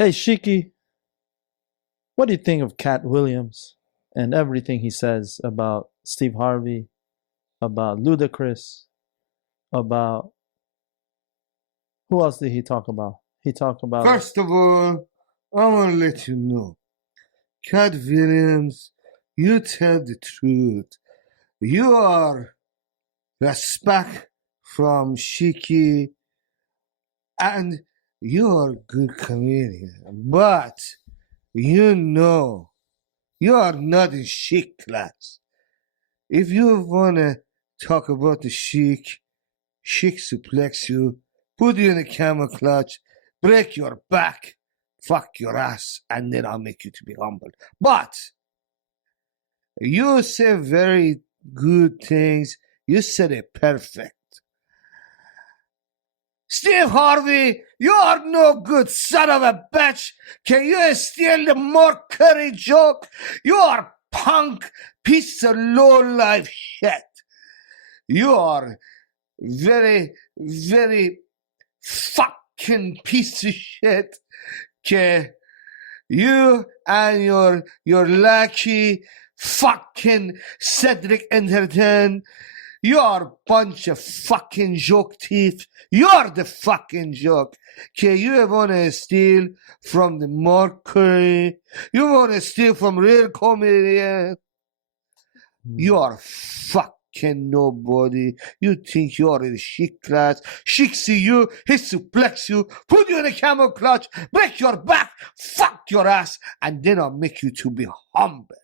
Hey, Shiki, what do you think of Cat Williams and everything he says about Steve Harvey, about Ludacris, about who else did he talk about? He talked about First of all, I want to let you know, Cat Williams, you tell the truth. You are respect from Shiki and you are a good comedian. But you know you are not in Chic class. If you want to talk about the Chic suplex you, put you in a camel clutch, break your back, fuck your ass, and then I'll make you to be humble. But you say very good things. You said it perfect. Steve Harvey, you are no good son of a bitch. Can you steal the Mercury joke? You are punk piece of low life shit. You are very, very fucking piece of shit. Okay? You and your lucky fucking Cedric Entertain, you are a bunch of fucking joke thief. You're the fucking joke. Okay, you want to steal from the Mercury. You want to steal from real comedian. You are fucking nobody. You think you are in the Chic class. Chic see you, he suplex you, put you in a camel clutch, break your back, fuck your ass, and then I'll make you to be humble.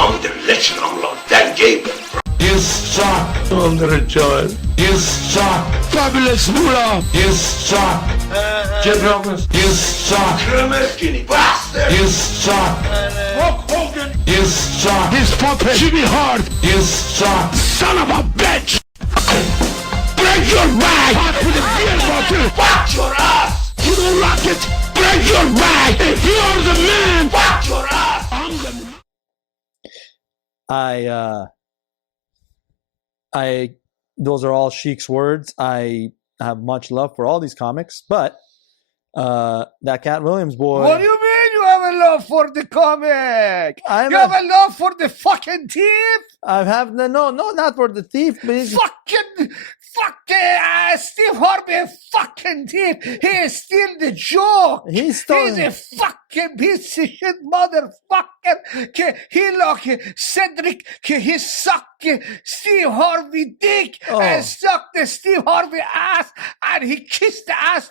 I'm the legend of Lord Dan Gable. You suck. I'm the child. You suck. Fabulous Moolah. You suck. Jim Robbins. You suck. Kramer, skinny bastard. You suck. Hulk Hogan. You suck. His puppet. Jimmy Hart. You suck. Son of a bitch. Break your rag. Hot with a beer bottle. Fuck your ass. You don't rock it. Break your rag. If you're the man. Fuck your ass. I'm the man. Those are all Sheik's words. I have much love for all these comics, but that Cat Williams boy. What do you mean you have a love for the comic? You have a love for the fucking thief? I have no, not for the thief, but Fucking Steve Harvey, a fucking thief. He steal the joke. He's a fucking piece of shit motherfucker. He like Cedric, he suck Steve Harvey dick and suck the Steve Harvey ass, and he kissed the ass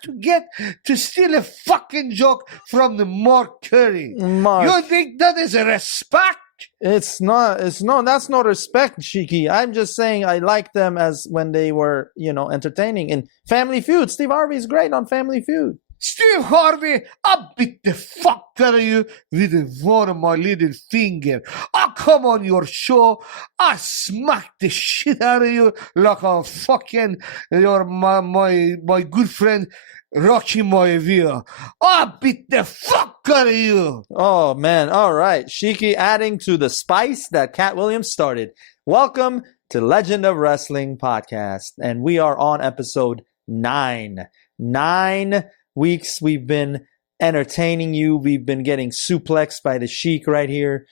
to steal a fucking joke from the Mercury. You think that is a respect? That's not respect, Shiki. I'm just saying I like them as when they were, entertaining. In Family Feud, Steve Harvey's great on Family Feud. Steve Harvey, I beat the fuck out of you with one of my little finger. I come on your show, I smack the shit out of you like a fucking my good friend Rocky Maivia. I beat the fuck out of you. Oh man, all right. Shiki adding to the spice that Cat Williams started. Welcome to Legend of Wrestling Podcast. And we are on episode 9. 9 weeks we've been entertaining you. We've been getting suplexed by the Sheik right here.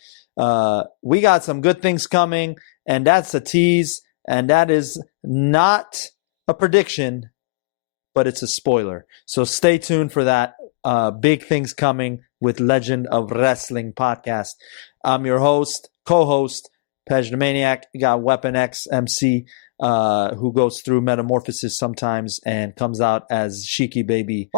We got some good things coming, and that's a tease, and that is not a prediction, but it's a spoiler. So stay tuned for that. Big things coming with Legend of Wrestling Podcast. I'm your host, co-host, Pej the Maniac. You got Weapon X MC, who goes through metamorphosis sometimes and comes out as Shiki Baby.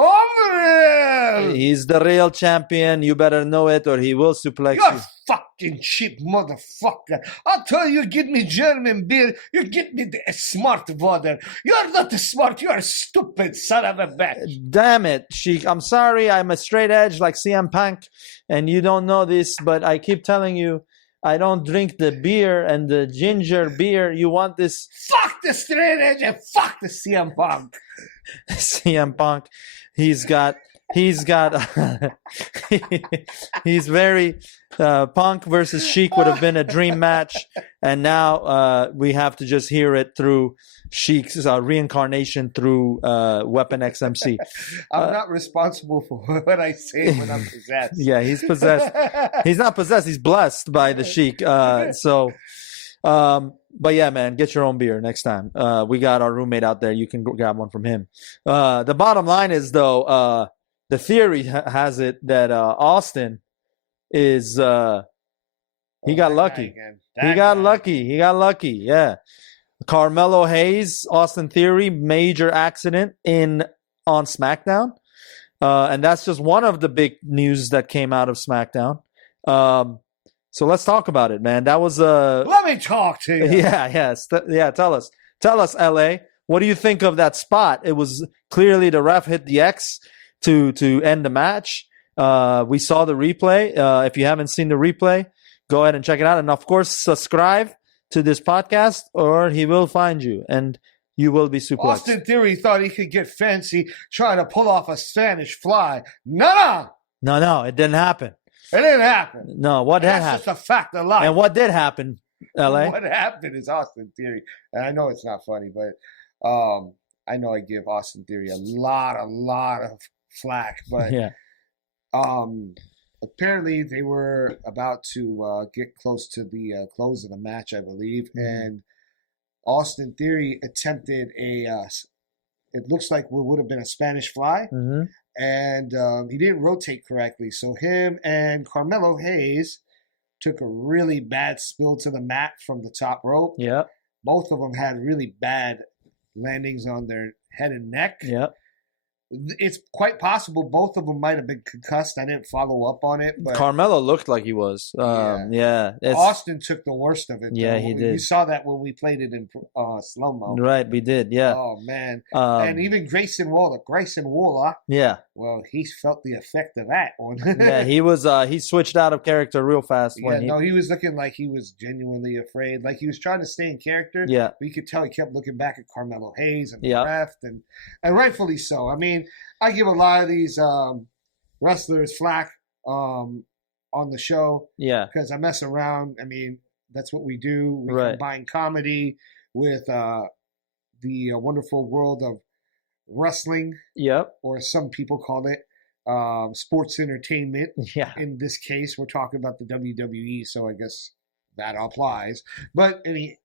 He's the real champion. You better know it, or he will suplex you. You're fucking cheap motherfucker. I tell you, get me German beer. You get me the smart water. You're not smart. You're a stupid son of a bitch. Damn it, Sheik. I'm sorry. I'm a straight edge like CM Punk, and you don't know this, but I keep telling you, I don't drink the beer and the ginger beer. You want this? Fuck the straight edge and fuck the CM Punk. CM Punk. He's got he's got he's very Punk versus Sheik would have been a dream match, and now we have to just hear it through Sheik's reincarnation through Weapon XMC. I'm not responsible for what I say when I'm possessed. Yeah, he's possessed. He's not possessed. He's blessed by the Sheik. But yeah, man, get your own beer next time. We got our roommate out there. You can grab one from him. The bottom line is, though, the theory has it that Austin is he got lucky. He got lucky. Yeah. Carmelo Hayes, Austin Theory, major accident on SmackDown. And that's just one of the big news that came out of SmackDown. So let's talk about it, man. That was Let me talk to you. Yeah. Tell us, LA. What do you think of that spot? It was clearly the ref hit the X to end the match. We saw the replay. If you haven't seen the replay, go ahead and check it out. And of course, subscribe to this podcast, or he will find you, and you will be suplexed. Austin Theory thought he could get fancy trying to pull off a Spanish fly. No, it didn't happen. it didn't happen. No, what did happen? That's just a fact of life. And what did happen, LA? What happened is Austin Theory, and I know it's not funny, but I know I give Austin Theory a lot of flack, but Yeah. Apparently they were about to get close to the close of the match, I believe, and Austin Theory attempted it looks like what would have been a Spanish fly, and he didn't rotate correctly, so him and Carmelo Hayes took a really bad spill to the mat from the top rope. Yeah. Both of them had really bad landings on their head and neck. Yeah. It's quite possible both of them might have been concussed. I didn't follow up on it, but Carmelo looked like he was. It's- Austin took the worst of it. Yeah, though. he did. You saw that when we played it in slow mo. Right, we did. Yeah. Oh man! Um, And even Grayson Waller. yeah. Well, he felt the effect of that one. Yeah. He was. He switched out of character real fast when he was looking like he was genuinely afraid. Like he was trying to stay in character. Yeah. But you could tell he kept looking back at Carmelo Hayes and the Yeah. ref, and rightfully so. I mean, I give a lot of these wrestlers flack on the show Yeah. because I mess around. I mean, that's what we do. We Right. combine comedy with the wonderful world of wrestling, Yep. or some people call it sports entertainment. Yeah. In this case, we're talking about the WWE, so I guess that applies. But in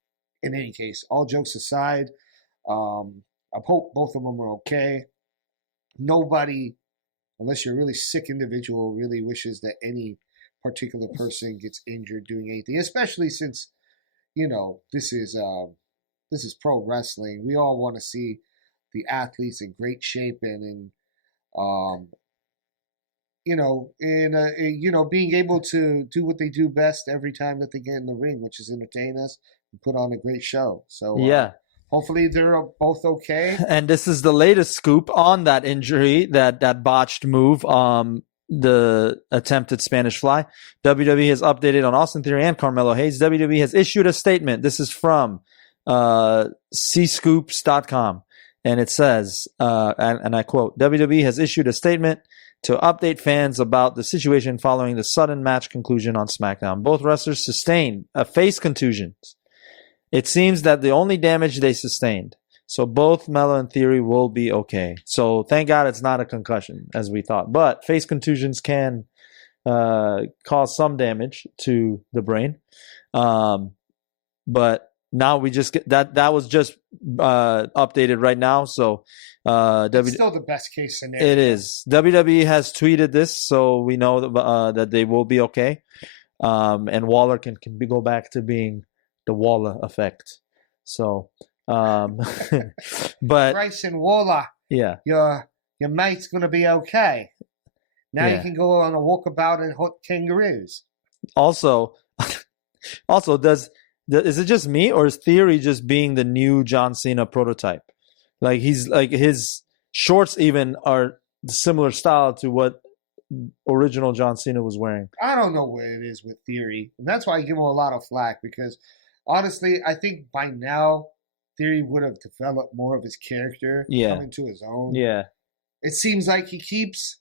any case, all jokes aside, I hope both of them are okay. Nobody, unless you're a really sick individual, really wishes that any particular person gets injured doing anything, especially since, this is pro wrestling. We all want to see the athletes in great shape and being able to do what they do best every time that they get in the ring, which is entertain us and put on a great show. So Yeah. hopefully they're both okay. And this is the latest scoop on that injury, that botched move, the attempted Spanish fly. WWE has updated on Austin Theory and Carmelo Hayes. WWE has issued a statement. This is from cscoops.com. And it says, and I quote, WWE has issued a statement to update fans about the situation following the sudden match conclusion on SmackDown. Both wrestlers sustained face contusions. It seems that the only damage they sustained. So both Melo and Theory will be okay. So thank God it's not a concussion as we thought. But face contusions can cause some damage to the brain. But now we just get that was just updated right now. So It's still the best case scenario. it is. WWE has tweeted this, so we know that they will be okay. And Waller can go back to being the Waller effect. So, but Grayson Waller, yeah, your mate's gonna be okay. Now you Yeah. can go on a walkabout and hunt kangaroos. also, is it just me, or is Theory just being the new John Cena prototype? Like he's like his shorts even are similar style to what original John Cena was wearing. I don't know what it is with Theory, and that's why I give him a lot of flack because honestly, I think by now Theory would have developed more of his character, Yeah. coming to his own. Yeah, It seems like he keeps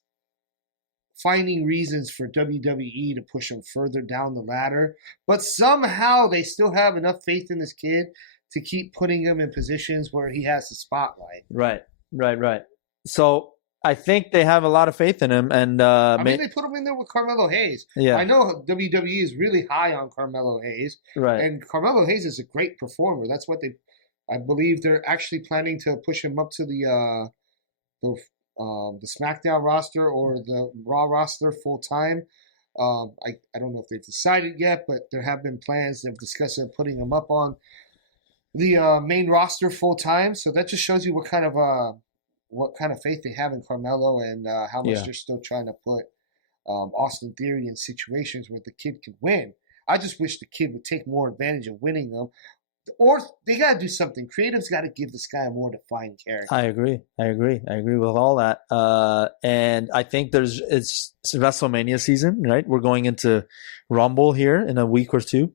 finding reasons for WWE to push him further down the ladder. But somehow they still have enough faith in this kid to keep putting him in positions where he has the spotlight. Right. So I think they have a lot of faith in him, and they put him in there with Carmelo Hayes. Yeah. I know WWE is really high on Carmelo Hayes, right. And Carmelo Hayes is a great performer. That's what I believe they're actually planning to push him up to the SmackDown roster or the Raw roster full time. I don't know if they've decided yet, but there have been plans. They've discussed putting him up on the main roster full time. So that just shows you what kind of faith they have in Carmelo and how much they're still trying to put Austin Theory in situations where the kid can win. I just wish the kid would take more advantage of winning them. Or they got to do something. Creative's got to give this guy a more defined character. I agree with all that. And I think it's WrestleMania season, right? We're going into Rumble here in a week or two,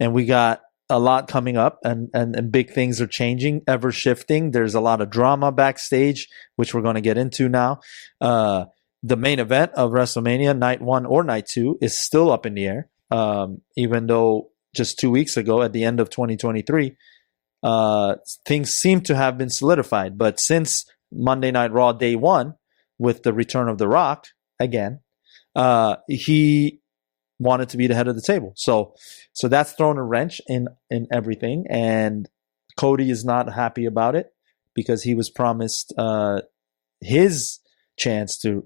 and we got a lot coming up, and big things are changing, ever shifting. There's a lot of drama backstage, which we're going to get into now. The main event of WrestleMania, night 1 or night 2, is still up in the air, even though just 2 weeks ago, at the end of 2023, things seem to have been solidified. But since Monday Night Raw day 1, with the return of The Rock again, he wanted to be the head of the table. So that's thrown a wrench in everything. And Cody is not happy about it because he was promised his chance to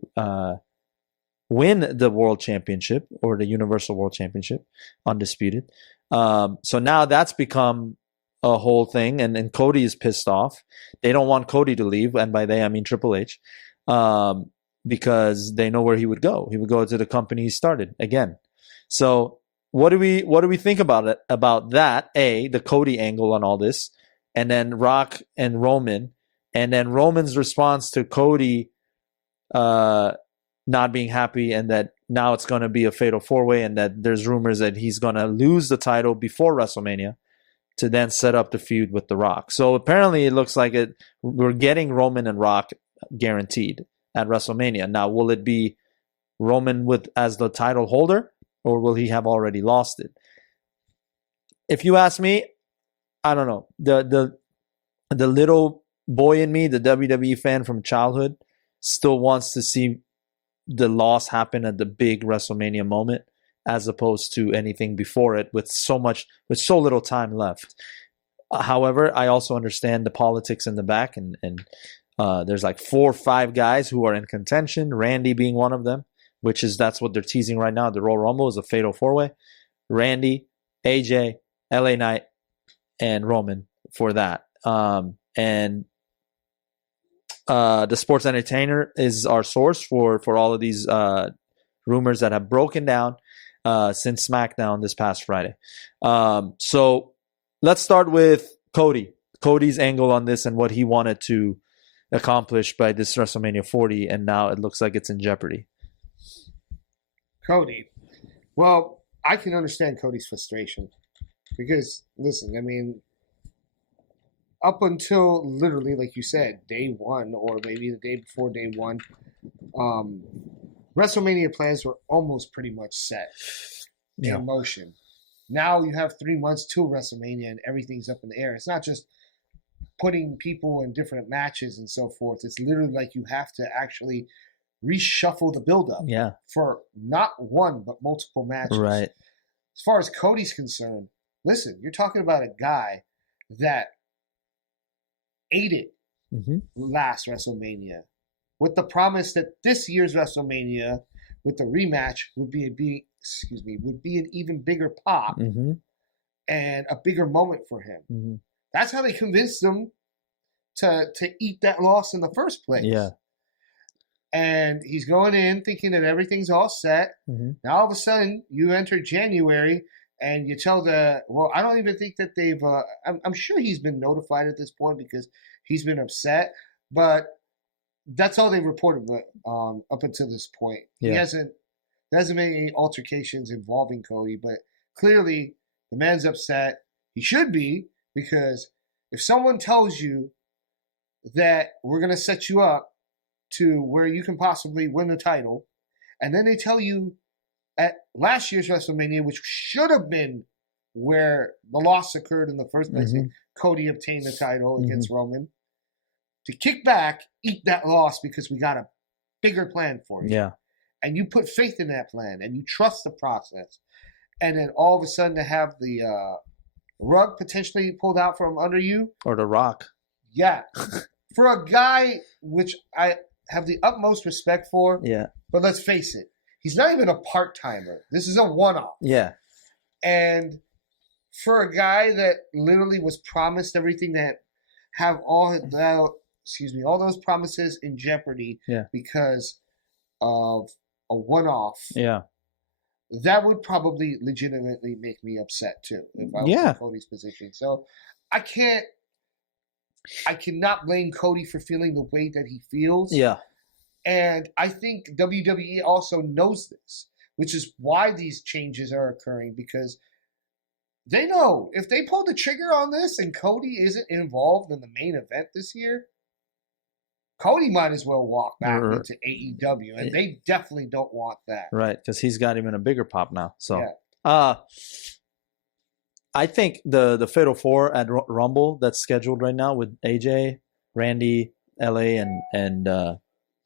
win the World Championship or the Universal World Championship, undisputed. So now that's become a whole thing, and Cody is pissed off. They don't want Cody to leave, and by they I mean Triple H, because they know where he would go. He would go to the company he started again. So what do we think about it? About that, the Cody angle on all this, and then Rock and Roman, and then Roman's response to Cody not being happy, and that now it's going to be a fatal 4-way, and that there's rumors that he's going to lose the title before WrestleMania to then set up the feud with The Rock. So apparently it looks like we're getting Roman and Rock guaranteed at WrestleMania. Now, will it be Roman as the title holder, or will he have already lost it? If you ask me, I don't know. The little boy in me, the WWE fan from childhood, still wants to see the loss happen at the big WrestleMania moment, as opposed to anything before it with so little time left. However, I also understand the politics in the back, and there's like 4 or 5 guys who are in contention, Randy being one of them, that's what they're teasing right now. The Royal Rumble is a fatal 4-way. Randy, AJ, LA Knight, and Roman for that. And the Sports Entertainer is our source for all of these rumors that have broken down since SmackDown this past Friday. So let's start with Cody's angle on this and what he wanted to accomplish by this WrestleMania 40, and now it looks like it's in jeopardy. Cody. Well, I can understand Cody's frustration because, listen, I mean, up until literally, like you said, day 1 or maybe the day before day 1, WrestleMania plans were almost pretty much set in motion. Now you have 3 months to WrestleMania and everything's up in the air. It's not just putting people in different matches and so forth. It's literally like you have to actually reshuffle the buildup for not one but multiple matches. Right. As far as Cody's concerned, listen, you're talking about a guy that ate it last WrestleMania with the promise that this year's WrestleMania with the rematch would be an even bigger pop and a bigger moment for him. That's how they convinced him to eat that loss in the first place. Yeah. And he's going in thinking that everything's all set. Now all of a sudden you enter January and you tell I don't even think that they've, I'm sure he's been notified at this point because he's been upset, but that's all they reported up until this point. Yeah. There hasn't been any altercations involving Cody, but clearly the man's upset. He should be, because if someone tells you that we're going to set you up to where you can possibly win the title, And then they tell you at last year's WrestleMania, which should have been where the loss occurred in the first place, and Cody obtained the title against Roman, to kick back, eat that loss because we got a bigger plan for you. Yeah. And you put faith in that plan and you trust the process. And then all of a sudden to have the rug potentially pulled out from under you. Or The Rock. Yeah. For a guy which I have the utmost respect for. Yeah. But let's face it, he's not even a part-timer. This is a one-off. Yeah. And for a guy that literally was promised everything, that have all those promises in jeopardy because of a one-off. Yeah. That would probably legitimately make me upset too if I was in Cody's position. So I cannot blame Cody for feeling the way that he feels. Yeah. And I think WWE also knows this, which is why these changes are occurring, because they know if they pull the trigger on this and Cody isn't involved in the main event this year, Cody might as well walk back into AEW, and they definitely don't want that. Right, because he's got even a bigger pop now. So, yeah. I think the Fatal Four at Rumble that's scheduled right now with AJ, Randy, LA, and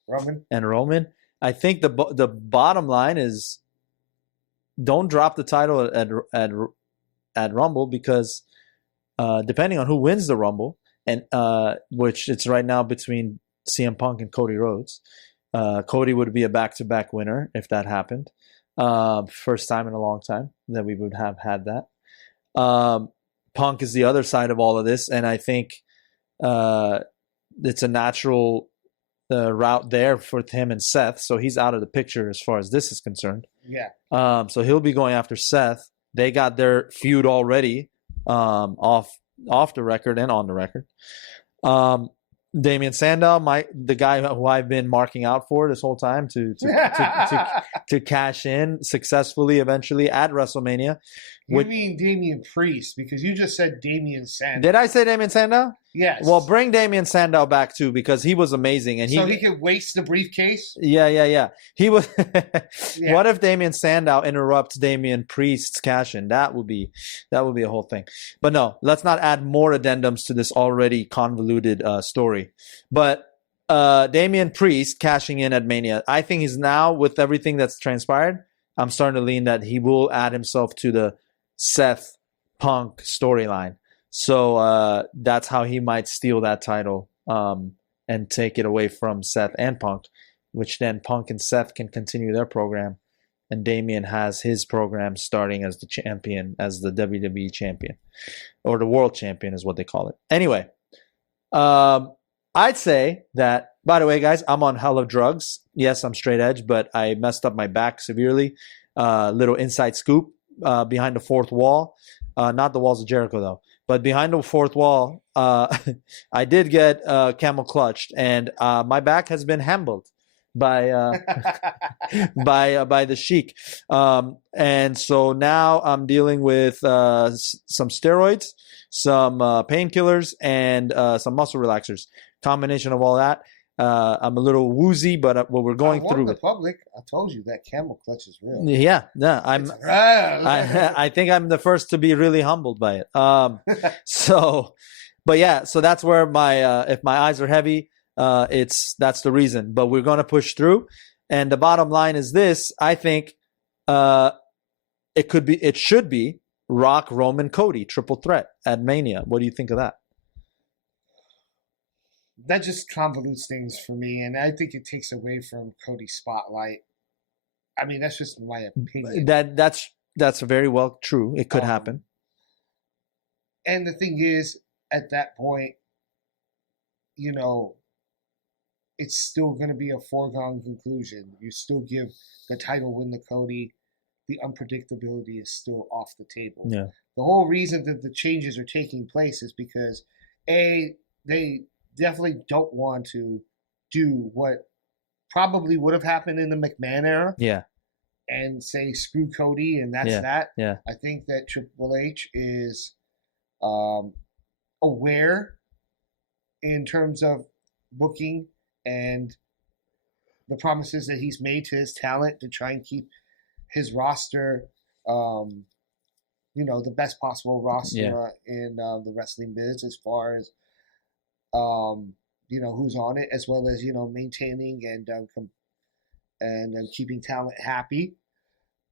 Roman. I think the bottom line is don't drop the title at Rumble, because depending on who wins the Rumble, and which it's right now between CM Punk and Cody Rhodes. Cody would be a back-to-back winner if that happened. First time in a long time that we would have had that. Punk is the other side of all of this, and I think it's a natural route there for him and Seth, so he's out of the picture as far as this is concerned. Yeah. So he'll be going after Seth. They got their feud already off the record and on the record. Damian Sandow, the guy who I've been marking out for this whole time to cash in successfully eventually at WrestleMania. You mean Damian Priest, because you just said Damian Sandow. Did I say Damian Sandow? Yes. Well, bring Damian Sandow back too, because he was amazing, and so he could waste the briefcase. Yeah. He was. Yeah. What if Damian Sandow interrupts Damian Priest's cash in? That would be a whole thing. But no, let's not add more addendums to this already convoluted story. But Damian Priest cashing in at Mania, I think he's now, with everything that's transpired, I'm starting to lean that he will add himself to the Seth Punk storyline. So that's how he might steal that title and take it away from Seth and Punk, which then Punk and Seth can continue their program, and Damian has his program starting as the champion, as the WWE champion, or the world champion is what they call it. Anyway, I'd say that, by the way, guys, I'm on hella drugs. Yes, I'm straight edge, but I messed up my back severely. Little inside scoop behind the fourth wall. Not the walls of Jericho, though. But behind the fourth wall, I did get camel clutched, and my back has been handled by by the Sheik. And so now I'm dealing with some steroids, some painkillers, and some muscle relaxers. Combination of all that. I'm a little woozy, but we're going through it. Public, I told you that camel clutch is real. Yeah. I think I'm the first to be really humbled by it. So that's where my if my eyes are heavy, that's the reason. But we're gonna push through. And the bottom line is this: I think it should be Rock, Roman, Cody triple threat at Mania. What do you think of that? That just convolutes things for me, and I think it takes away from Cody's spotlight. I mean, that's just my opinion. That's very well true. It could happen. And the thing is, at that point, it's still going to be a foregone conclusion. You still give the title win to Cody. The unpredictability is still off the table. Yeah. The whole reason that the changes are taking place is because, they definitely don't want to do what probably would have happened in the McMahon era. Yeah. And say, screw Cody, and that's that. Yeah. I think that Triple H is aware in terms of booking and the promises that he's made to his talent to try and keep his roster, the best possible roster in the wrestling biz as far as, who's on it, as well as, maintaining and keeping talent happy.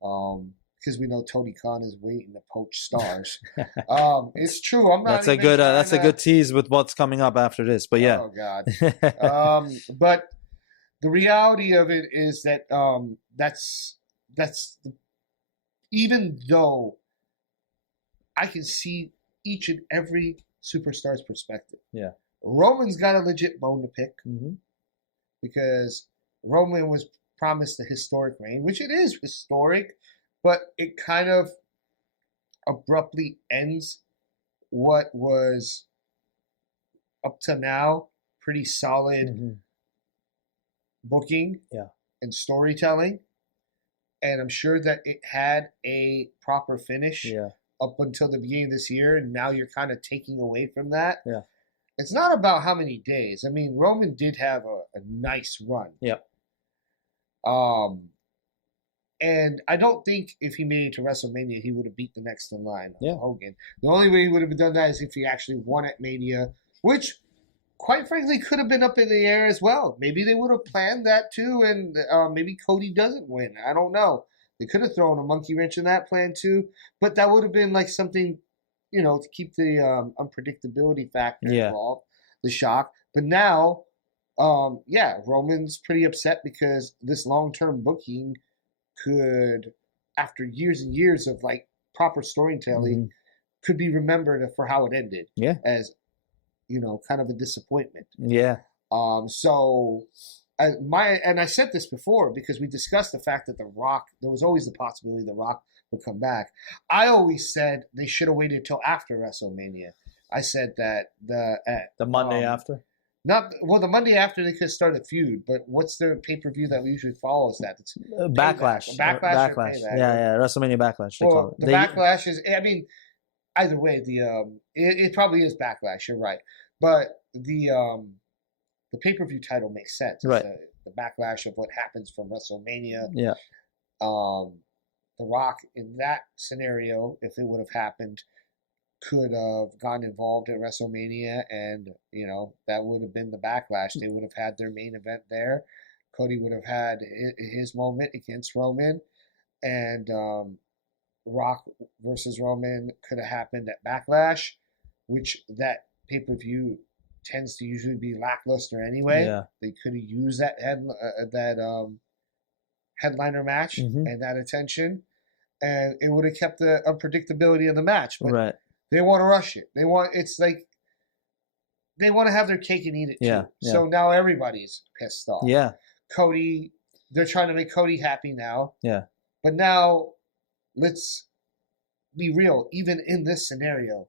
Because we know Tony Khan is waiting to poach stars. It's true. I'm not. That's a good tease with what's coming up after this. But yeah. Oh God. But the reality of it is that even though I can see each and every superstar's perspective. Yeah. Roman's got a legit bone to pick Mm-hmm. because Roman was promised a historic reign, which it is historic, but it kind of abruptly ends what was up to now pretty solid Mm-hmm. booking and storytelling. And I'm sure that it had a proper finish up until the beginning of this year, and now you're kind of taking away from that. Yeah. It's not about how many days. I mean, Roman did have a nice run. Yep. And I don't think if he made it to WrestleMania, he would have beat the next in line, Yeah. Hogan. The only way he would have done that is if he actually won at Mania, which, quite frankly, could have been up in the air as well. Maybe they would have planned that too, and maybe Cody doesn't win. I don't know. They could have thrown a monkey wrench in that plan too, but that would have been like something, to keep the unpredictability factor involved, the shock. But now, Roman's pretty upset because this long-term booking could, after years and years of like proper storytelling, could be remembered for how it ended. Yeah. As, kind of a disappointment. Yeah. And I said this before because we discussed the fact that The Rock, there was always the possibility The Rock would come back. I always said they should have waited till after WrestleMania. I said that the Monday after? The Monday after they could start a feud, but what's the pay-per-view that usually follows that? It's Backlash. Backlash. Yeah, WrestleMania Backlash. They call it. Backlash is, either way, it probably is Backlash, you're right. But the pay-per-view title makes sense. Right. The backlash of what happens from WrestleMania. Yeah. The Rock, in that scenario, if it would have happened, could have gotten involved at WrestleMania, and that would have been the backlash. They would have had their main event there. Cody would have had his moment against Roman, and Rock versus Roman could have happened at Backlash, which that pay-per-view tends to usually be lackluster anyway. Yeah. They could have used that headliner match and that attention, and it would have kept the unpredictability of the match. But they want to rush it. They want to have their cake and eat it too. Yeah. So now everybody's pissed off. Yeah. Cody, they're trying to make Cody happy now. Yeah. But now, let's be real. Even in this scenario,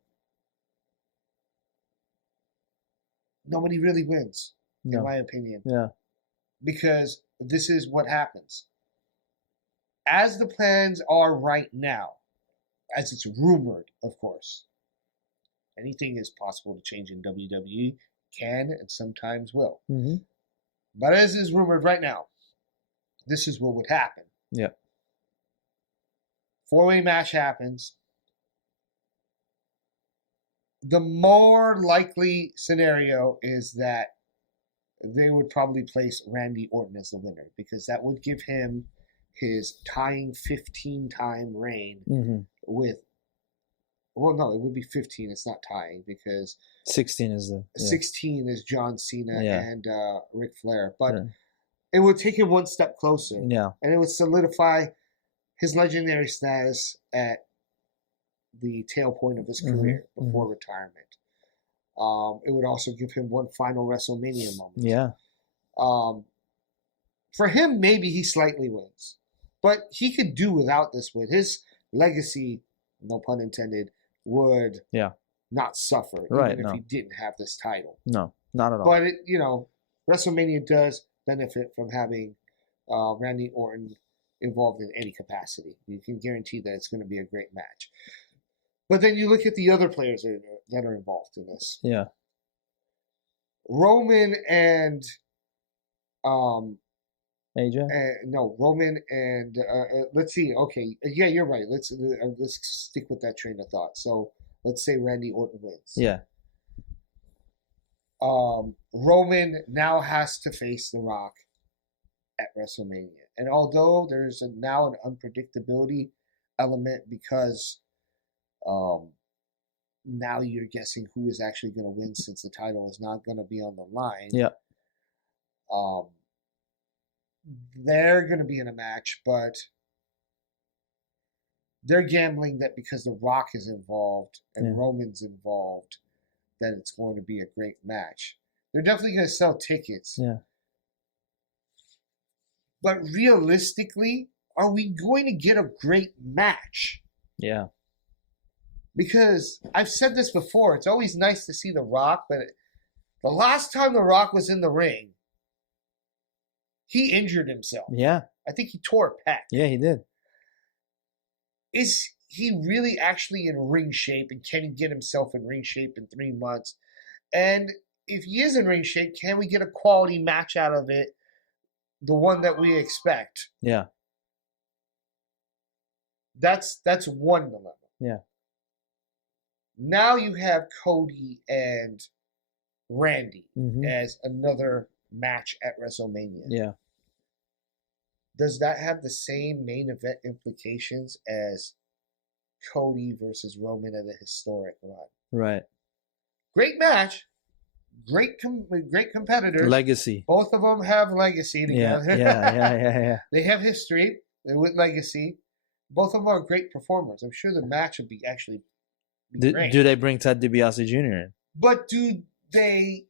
nobody really wins, in my opinion. Yeah. Because this is what happens. As the plans are right now, as it's rumored, of course, anything is possible to change in WWE, can and sometimes will. Mm-hmm. But as is rumored right now, this is what would happen. Yeah. 4-way match happens. The more likely scenario is that they would probably place Randy Orton as the winner, because that would give him his tying 15-time reign with, well, no, it would be 15. It's not tying, because 16 is 16 is John Cena and Ric Flair. But Yeah. it would take him one step closer. Yeah. And it would solidify his legendary status at the tail point of his career before retirement. It would also give him one final WrestleMania moment. Yeah. For him, maybe he slightly wins. But he could do without this win. His legacy, no pun intended, would not suffer even if he didn't have this title. No, not at all. But, WrestleMania does benefit from having Randy Orton involved in any capacity. You can guarantee that it's going to be a great match. But then you look at the other players that are involved in this. AJ? No, Roman and let's see. Okay, yeah, you're right. Let's stick with that train of thought. So let's say Randy Orton wins. Yeah. Roman now has to face The Rock at WrestleMania, and although there's now an unpredictability element because now you're guessing who is actually going to win since the title is not going to be on the line. Yeah. They're going to be in a match, but they're gambling that because The Rock is involved and Roman's involved, that it's going to be a great match. They're definitely going to sell tickets. Yeah. But realistically, are we going to get a great match? Yeah. Because I've said this before, it's always nice to see The Rock, but the last time The Rock was in the ring, he injured himself. Yeah. I think he tore a pec. Yeah, he did. Is he really actually in ring shape, and can he get himself in ring shape in 3 months? And if he is in ring shape, can we get a quality match out of it, the one that we expect? Yeah. That's one dilemma. Yeah. Now you have Cody and Randy Mm-hmm. as another match at WrestleMania. Yeah. Does that have the same main event implications as Cody versus Roman at a historic run? Right. Great match. Great competitors. Legacy. Both of them have legacy together. Yeah. They have history with legacy. Both of them are great performers. I'm sure the match would be actually great. Do they bring Ted DiBiase Jr. in? But do they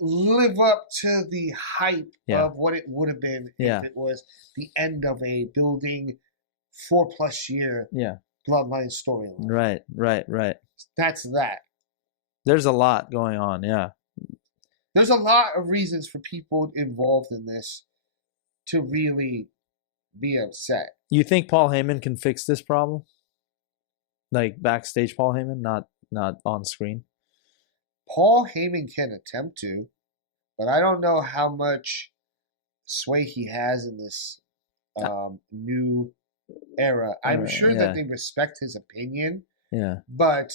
live up to the hype of what it would have been if it was the end of a building 4+ year bloodline storyline? Right. That's that. There's a lot going on, yeah. There's a lot of reasons for people involved in this to really be upset. You think Paul Heyman can fix this problem? Like backstage Paul Heyman, not on screen? Paul Heyman can attempt to, but I don't know how much sway he has in this new era. I'm sure that they respect his opinion. Yeah. But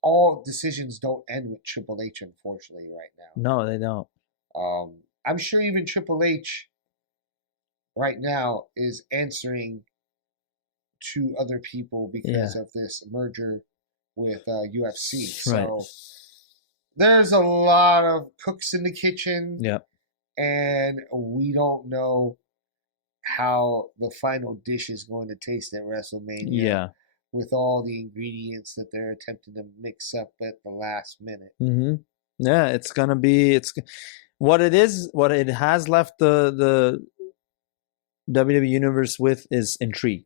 all decisions don't end with Triple H, unfortunately, right now. No, they don't. I'm sure even Triple H right now is answering to other people because of this merger with UFC. So there's a lot of cooks in the kitchen. Yep. And we don't know how the final dish is going to taste at WrestleMania. Yeah. With all the ingredients that they're attempting to mix up at the last minute. Mm-hmm. Yeah, it's gonna be what it has left the WWE universe with is intrigue.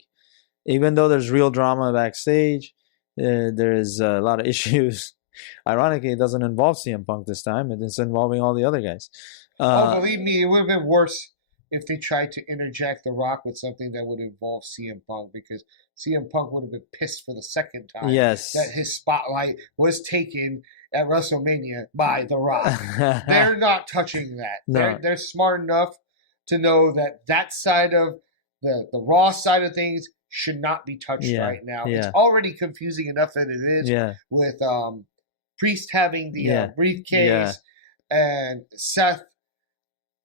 Even though there's real drama backstage, there is a lot of issues. Ironically, it doesn't involve CM Punk this time. It's involving all the other guys. Believe me, it would have been worse if they tried to interject The Rock with something that would involve CM Punk, because CM Punk would have been pissed for the second time that his spotlight was taken at WrestleMania by The Rock. They're not touching that. No. They're smart enough to know that side of the Raw side of things should not be touched right now. It's already confusing enough as it is with Priest having the briefcase and Seth.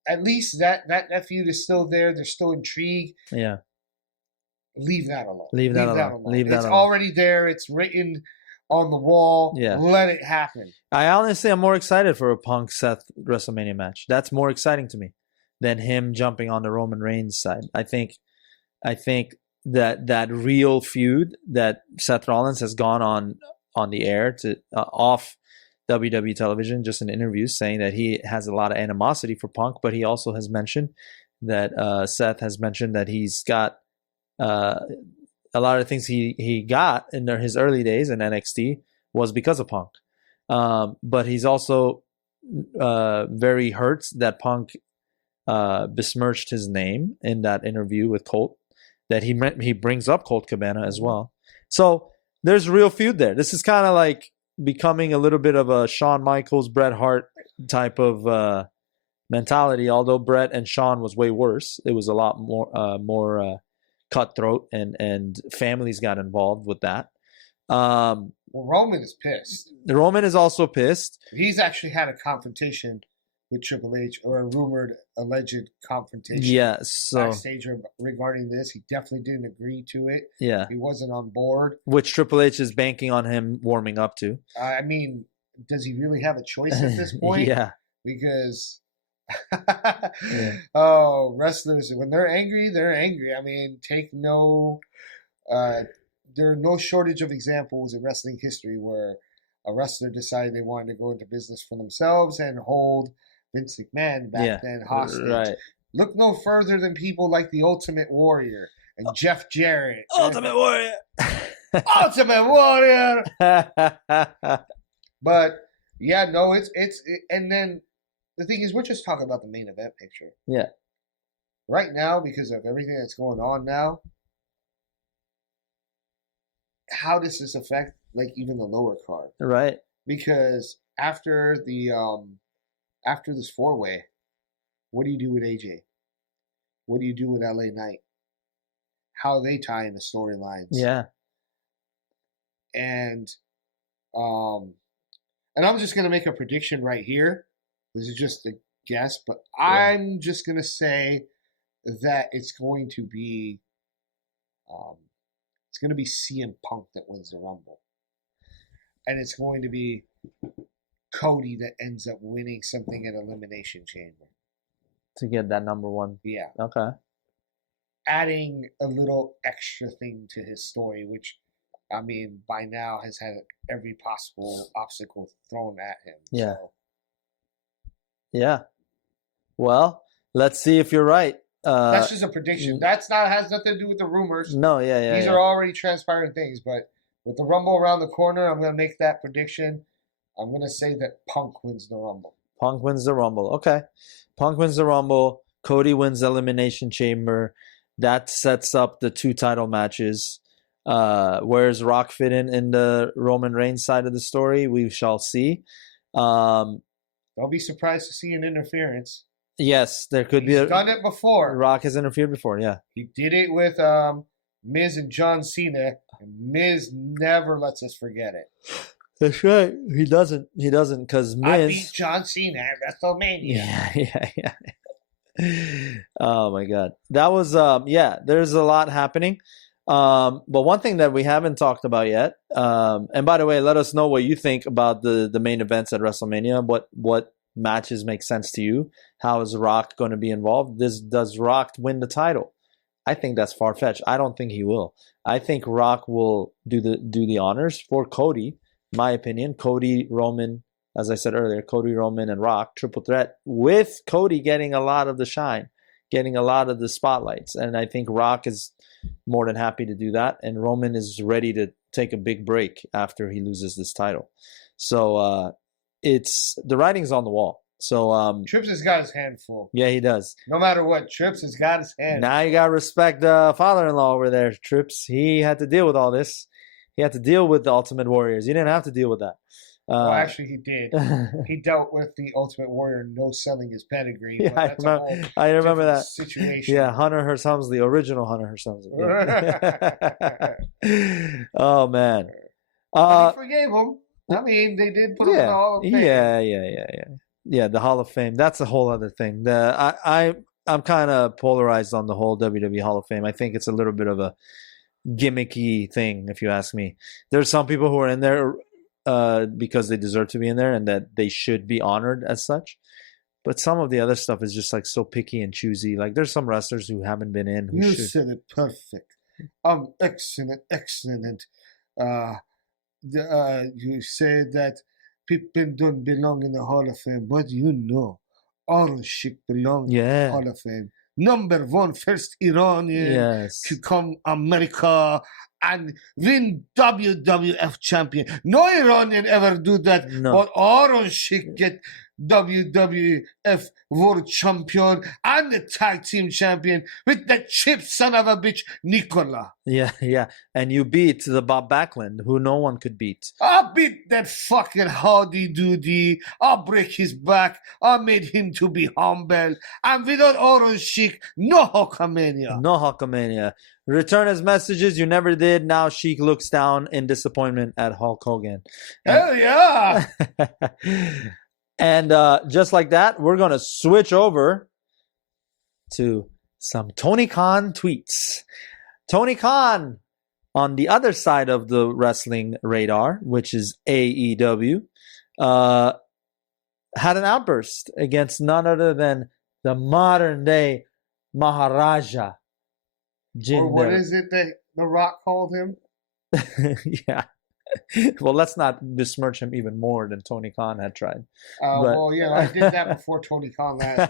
At least that feud is still there. There's still intrigue. Yeah. Leave that alone. Leave that alone. It's already there. It's written on the wall. Yeah. Let it happen. I honestly am more excited for a Punk Seth WrestleMania match. That's more exciting to me than him jumping on the Roman Reigns side. I think that real feud that Seth Rollins has gone on the air to off WWE television, just in interviews, saying that he has a lot of animosity for Punk, but he also has mentioned that Seth has mentioned that he's got a lot of things he got in his early days in NXT was because of Punk. But he's also very hurt that Punk besmirched his name in that interview with Colt, that he brings up Colt Cabana as well. So there's a real feud there. This is kind of like becoming a little bit of a Shawn Michaels, Bret Hart type of mentality. Although Brett and Shawn was way worse, it was a lot more cutthroat, and families got involved with that. Well, Roman is pissed. Roman is also pissed. He's actually had a confrontation with Triple H, or a rumored, alleged confrontation. Yeah, so backstage regarding this, he definitely didn't agree to it. yeah, He wasn't on board. which Triple H is banking on him warming up to. I mean, does he really have a choice at this point? Yeah, Because Yeah. oh, wrestlers, when they're angry, they're angry. I mean, there are no shortage of examples in wrestling history where a wrestler decided they wanted to go into business for themselves and hold Vince McMahon back then hostage. right. Look no further than people like the Ultimate Warrior and Jeff Jarrett. Ultimate Warrior. Ultimate Warrior. But yeah, no, and then the thing is, we're just talking about the main event picture. Yeah. Right now, because of everything that's going on now, how does this affect like even the lower card? Right. Because after this 4-way, what do you do with AJ? What do you do with LA Knight? How they tie into storylines? Yeah. And I'm just gonna make a prediction right here. This is just a guess, but I'm just gonna say that it's going to be CM Punk that wins the Rumble, and it's going to be Cody that ends up winning something at Elimination Chamber To get that number one. Yeah, Okay. adding a little extra thing to his story, which I mean by now has had every possible obstacle thrown at him. Yeah. So, Yeah. Well, let's see if you're right. that's just a prediction. Has nothing to do with the rumors. No, yeah. These are already transpiring things, but with the Rumble around the corner, I'm going to make that prediction. I'm going to say that Punk wins the Rumble. Punk wins the Rumble. Okay. Punk wins the Rumble. Cody wins Elimination Chamber. That sets up the 2 title matches. Where's Rock fit in the Roman Reigns side of the story? We shall see. Don't be surprised to see an interference. Yes, there could be He's done it before. Rock has interfered before, yeah. He did it with Miz and John Cena, and Miz never lets us forget it. That's right. He doesn't because Miz. I beat John Cena at WrestleMania. Yeah. Oh my God, that was There's a lot happening, but one thing that we haven't talked about yet. And by the way, let us know what you think about the main events at WrestleMania. What matches make sense to you? How is Rock going to be involved? Does Rock win the title? I think that's far-fetched. I don't think he will. I think Rock will do the honors for Cody. My opinion, Cody, Roman, as I said earlier, Cody, Roman, and Rock, triple threat, with Cody getting a lot of the shine, getting a lot of the spotlights. And I think Rock is more than happy to do that. And Roman is ready to take a big break after he loses this title. So it's the writing's on the wall. So Trips has got his hand full. Yeah, he does. No matter what, Trips has got his hand. Now you gotta respect father-in-law over there, Trips. He had to deal with all this. He had to deal with the Ultimate Warriors. You didn't have to deal with that. Well, actually, he did. He dealt with the Ultimate Warrior no selling his pedigree. Yeah, But that's I remember that situation. Yeah, Hunter Hearst Helmsley, original Hunter Hearst Helmsley. Yeah. Oh man. But he forgave him. I mean, they did put him in the Hall of Fame. Yeah, the Hall of Fame. That's a whole other thing. I'm kind of polarized on the whole WWE Hall of Fame. I think it's a little bit of a gimmicky thing, if you ask me. There's some people who are in there because they deserve to be in there and that they should be honored as such. But some of the other stuff is just like so picky and choosy. Like there's some wrestlers who haven't been in. Who you should. said it perfect. Excellent. You said that people don't belong in the Hall of Fame, but you know, all shit belong in the Hall of Fame. Number 1, first Iranian to come America and win WWF champion. No Iranian ever do that. No. But Aaron Sheik get WWF world champion and the tag team champion with the chip son of a bitch, Nicola. Yeah. And you beat the Bob Backlund, who no one could beat. I beat that fucking Howdy Doody. I'll break his back. I made him to be humble. And without Aaron Sheik, no Hulkamania. No Hulkamania. Return his messages. You never did. Now Sheik looks down in disappointment at Hulk Hogan. Hell yeah. And just like that, we're going to switch over to some Tony Khan tweets. Tony Khan, on the other side of the wrestling radar, which is AEW, had an outburst against none other than the modern day Maharaja. Or what is it that The Rock called him? Yeah. Well, let's not besmirch him even more than Tony Khan had tried. Well, yeah, I did that before Tony Khan last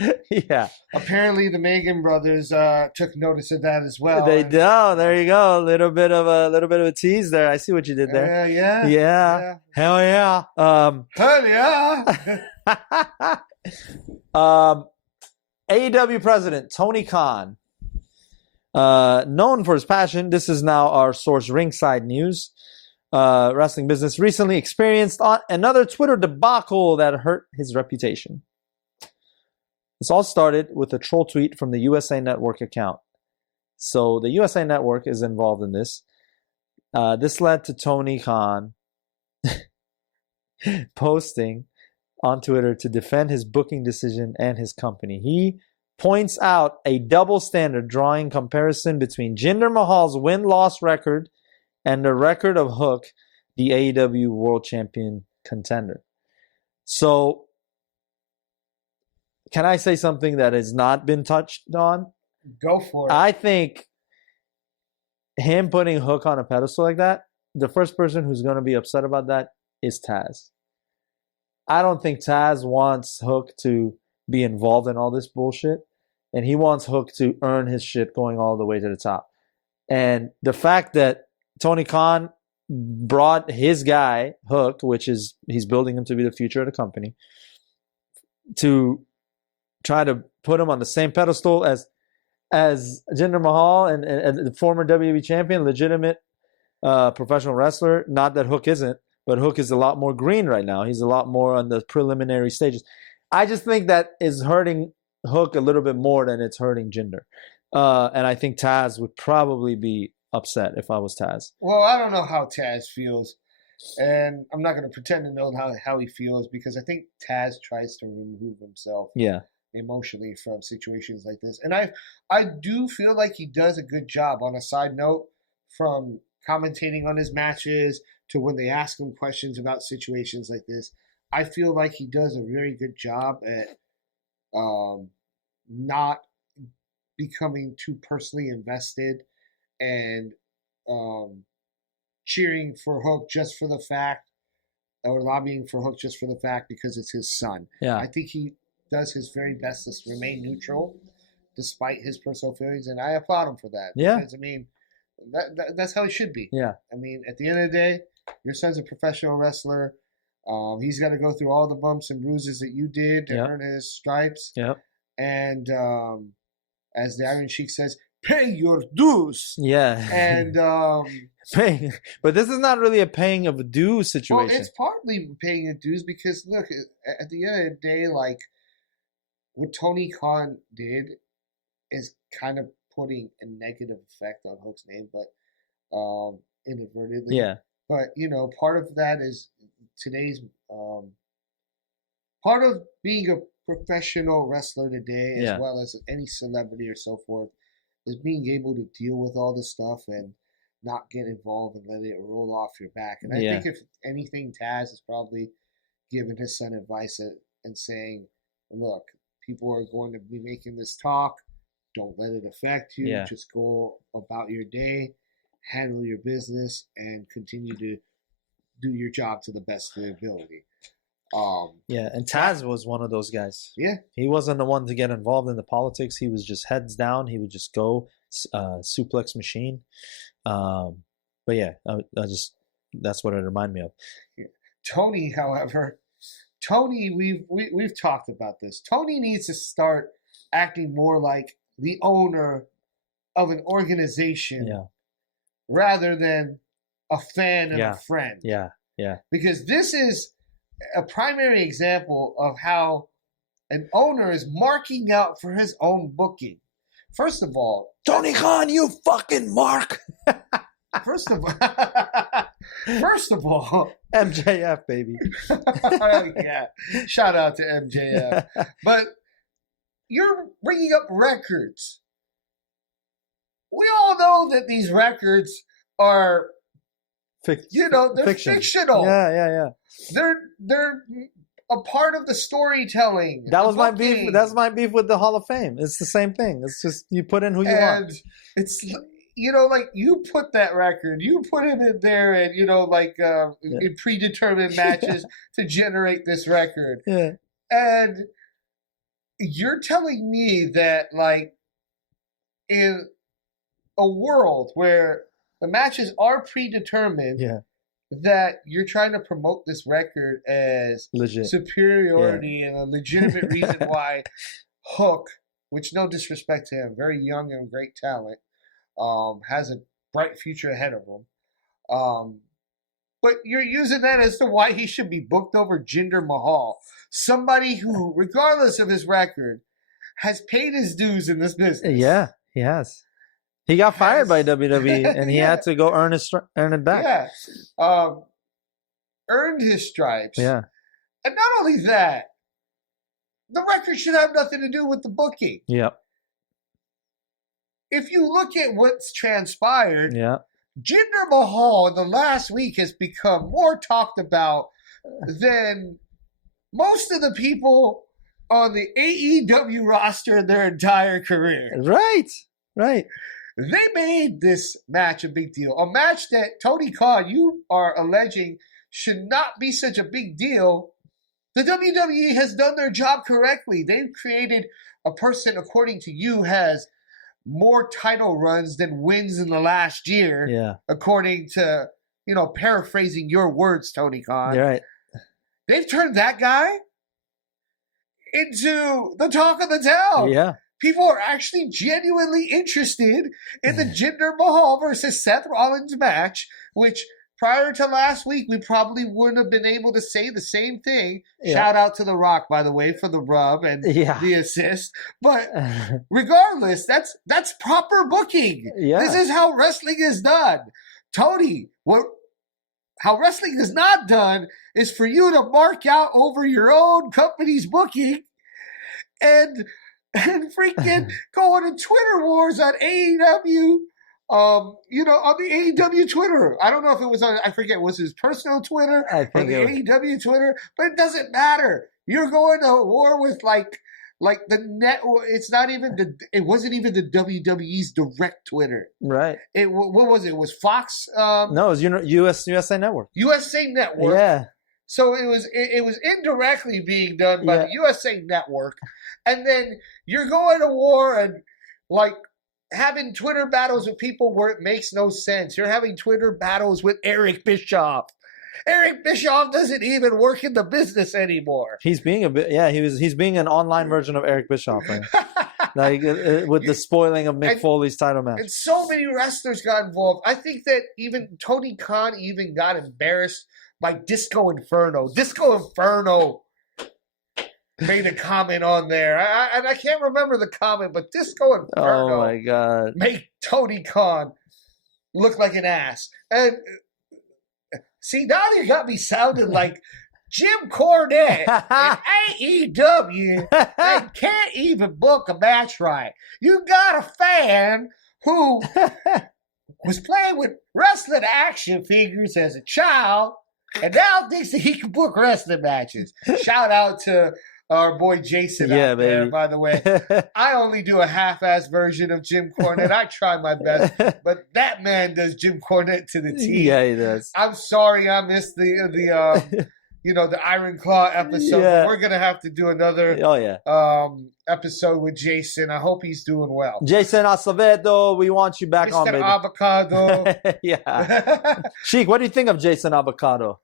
week. Yeah. Apparently, the Megan brothers took notice of that as well. They do. Oh, there you go. A little bit of a tease there. I see what you did there. Yeah. Hell yeah. Hell yeah. AEW president Tony Khan, known for his passion. This is now our source, Ringside News. Wrestling business recently experienced another Twitter debacle that hurt his reputation. This all started with a troll tweet from the USA Network account. So the USA Network is involved in this. This led to Tony Khan posting on Twitter to defend his booking decision and his company. He points out a double standard, drawing comparison between Jinder Mahal's win-loss record and the record of Hook, the AEW World Champion contender. So, can I say something that has not been touched on? Go for it. I think him putting Hook on a pedestal like that, the first person who's going to be upset about that is Taz. I don't think Taz wants Hook to be involved in all this bullshit, and he wants Hook to earn his shit going all the way to the top. And the fact that Tony Khan brought his guy, Hook, which is, he's building him to be the future of the company, to try to put him on the same pedestal as Jinder Mahal and the former WWE champion, legitimate professional wrestler. Not that Hook isn't, but Hook is a lot more green right now. He's a lot more on the preliminary stages. I just think that is hurting Hook a little bit more than it's hurting Jinder. And I think Taz would probably be upset if I was Taz. Well, I don't know how Taz feels. And I'm not going to pretend to know how he feels, because I think Taz tries to remove himself emotionally from situations like this. And I do feel like he does a good job. On a side note, from commentating on his matches to when they ask him questions about situations like this, I feel like he does a very good job at not becoming too personally invested and cheering for Hook just for the fact, or lobbying for Hook just for the fact because it's his son. Yeah. I think he does his very best to remain neutral despite his personal feelings, and I applaud him for that. Yeah. Because, I mean, that's how he should be. Yeah. I mean, at the end of the day, your son's a professional wrestler. He's got to go through all the bumps and bruises that you did to earn his stripes. Yep. And as the Iron Sheik says, pay your dues. Yeah. And paying, but this is not really a paying of a due situation. well, it's partly paying your dues because look, at the end of the day, like what Tony Khan did is kind of putting a negative effect on Hook's name, but inadvertently. Yeah. But you know, part of that is today's part of being a professional wrestler today, as well as any celebrity or so forth, is being able to deal with all this stuff and not get involved and let it roll off your back. And I think if anything, Taz has probably given his son advice and saying, look, people are going to be making this talk. Don't let it affect you. Yeah. Just go about your day, handle your business, and continue to do your job to the best of your ability. And Taz was one of those guys. Yeah. He wasn't the one to get involved in the politics. He was just heads down. He would just go suplex machine. But yeah, I just that's what it reminded me of. Tony, however, we've talked about this. Tony needs to start acting more like the owner of an organization rather than a fan and a friend. Yeah. Because this is a primary example of how an owner is marking out for his own booking. First of all, Tony Khan, you fucking mark. First of all, MJF, baby. yeah, shout out to MJF. But you're bringing up records. We all know that these records are, they're fictional. Yeah. They're a part of the storytelling. That was my beef. That's my beef with the Hall of Fame. It's the same thing. It's just you put in who you want. And it's like you put that record, you put him in there, and in predetermined matches to generate this record. Yeah. And you're telling me that, like, in a world where the matches are predetermined, that you're trying to promote this record as legit superiority and a legitimate reason why Hook, which no disrespect to him, very young and great talent, has a bright future ahead of him. But you're using that as to why he should be booked over Jinder Mahal, somebody who, regardless of his record, has paid his dues in this business. Yeah, he has. He got fired by WWE, and he had to go earn it back. Yeah, earned his stripes. Yeah, and not only that, the record should have nothing to do with the booking. Yep. If you look at what's transpired, Jinder Mahal in the last week has become more talked about than most of the people on the AEW roster in their entire career. Right. They made this match a big deal. A match that, Tony Khan, you are alleging should not be such a big deal. The WWE has done their job correctly. They've created a person, according to you, has more title runs than wins in the last year. Yeah. According to, paraphrasing your words, Tony Khan. You're right. They've turned that guy into the talk of the town. Yeah. People are actually genuinely interested in the Jinder Mahal versus Seth Rollins match, which prior to last week, we probably wouldn't have been able to say the same thing. Yeah. Shout out to The Rock, by the way, for the rub and the assist. But regardless, that's proper booking. Yeah. This is how wrestling is done. Tony, how wrestling is not done is for you to mark out over your own company's booking and freaking go on to Twitter wars on AEW, on the AEW Twitter. I don't know if it was on, I forget, was his personal Twitter or the AEW Twitter, but it doesn't matter. You're going to war with like the network. It's not even it wasn't even the WWE's direct Twitter. Right. What was it? It was Fox? No, it was USA Network. USA Network. Yeah. So it was indirectly being done by the USA Network. And then you're going to war and like having Twitter battles with people where it makes no sense. You're having Twitter battles with Eric Bischoff. Eric Bischoff doesn't even work in the business anymore. He's being he's being an online version of Eric Bischoff, right? Like with the spoiling of Mick Foley's title match. And so many wrestlers got involved. I think that even Tony Khan even got embarrassed by Disco Inferno. Disco Inferno made a comment on there. And I can't remember the comment, but Disco Inferno oh my God, made Tony Khan look like an ass. And see, now you got me sounding like Jim Cornette in AEW and can't even book a match right. You got a fan who was playing with wrestling action figures as a child and now thinks that he can book wrestling matches. Shout out to our boy Jason out there, by the way. I only do a half-ass version of Jim Cornette. I try my best, but that man does Jim Cornette to the T. Yeah, he does. I'm sorry I missed the the Iron Claw episode. Yeah. We're gonna have to do another Oh, yeah. episode with Jason. I hope he's doing well. Jason Acevedo, we want you back on, Mr. baby. Avocado. Yeah. Sheik, what do you think of Jason Avocado?